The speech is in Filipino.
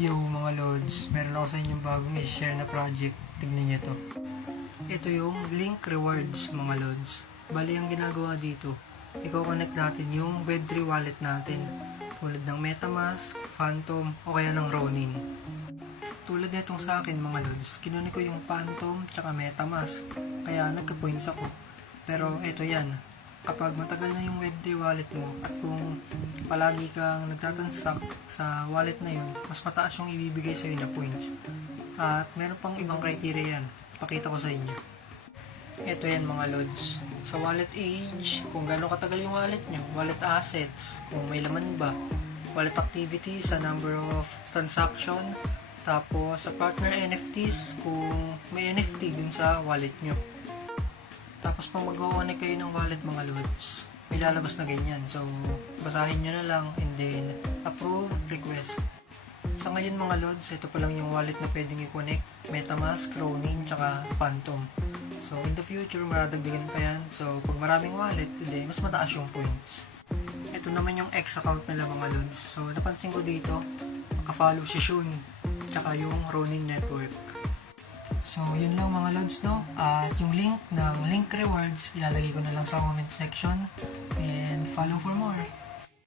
Yo mga lods, meron ako sa inyong bagong i-share na project. Tignan nyo to. Ito yung link rewards mga lods. Bali ang ginagawa dito, i-connect natin yung Web3 wallet natin. Tulad ng MetaMask, Phantom, o kaya ng Ronin. Tulad nitong sa akin mga lods, kinunin ko yung Phantom tsaka MetaMask. Kaya nagka-points ako. Pero ito yan, kapag matagal na yung Web3 wallet mo at kung palagi kang nagtatransact sa wallet na yun, mas mataas yung ibibigay sa'yo na points. At meron pang ibang criteria yan. Pakita ko sa inyo. Ito yan mga lods. Sa wallet age, kung gaano katagal yung wallet nyo, wallet assets, kung may laman ba, wallet activity sa number of transaction, tapos sa partner NFTs, kung may NFT dun sa wallet nyo. Tapos pag mag-connect kayo ng wallet mga lods, may lalabas na ganyan. So, basahin nyo na lang and then approve, request. Sa ngayon mga lods, ito pa lang yung wallet na pwedeng i-connect. MetaMask, Ronin, tsaka Phantom. So, in the future, maradagdagan pa yan. So, pag maraming wallet, hindi, mas mataas yung points. Ito naman yung X account nila mga lods. So, napansin ko dito, nakafollow si Shun, tsaka yung Ronin Network. So, yun lang mga lods, no? At yung link ng link rewards, ilalagay ko na lang sa comment section. And follow for more.